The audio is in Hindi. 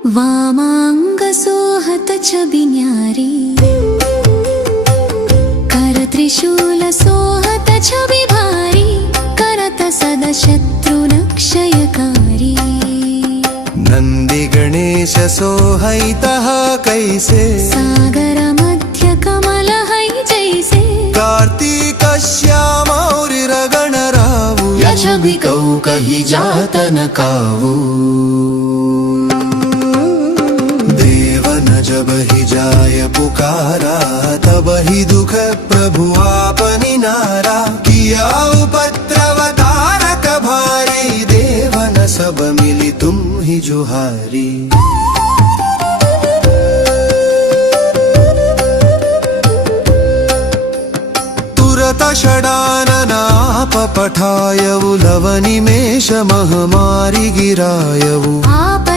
वामांग सोहत छबि न्यारी, कर त्रिशूल सोहत छबि भारी, करत सदा शत्रु क्षयकारी। नंदी गणेश सोहैतः कैसे, सागर मध्य कमल है जैसे, कार्तिक श्यामौरिर गणरावु, छवि कौ कहि जात न कावू। देवन जब ही जाय पुकारा, तब ही दुख प्रभु आपनि नारा, किया उपद्रव तारक भारी, देवन सब मिली तुम ही जुहारी। तुरत षडाननाप पठायवु, लवनिमेष महामारी गिरायवु। आप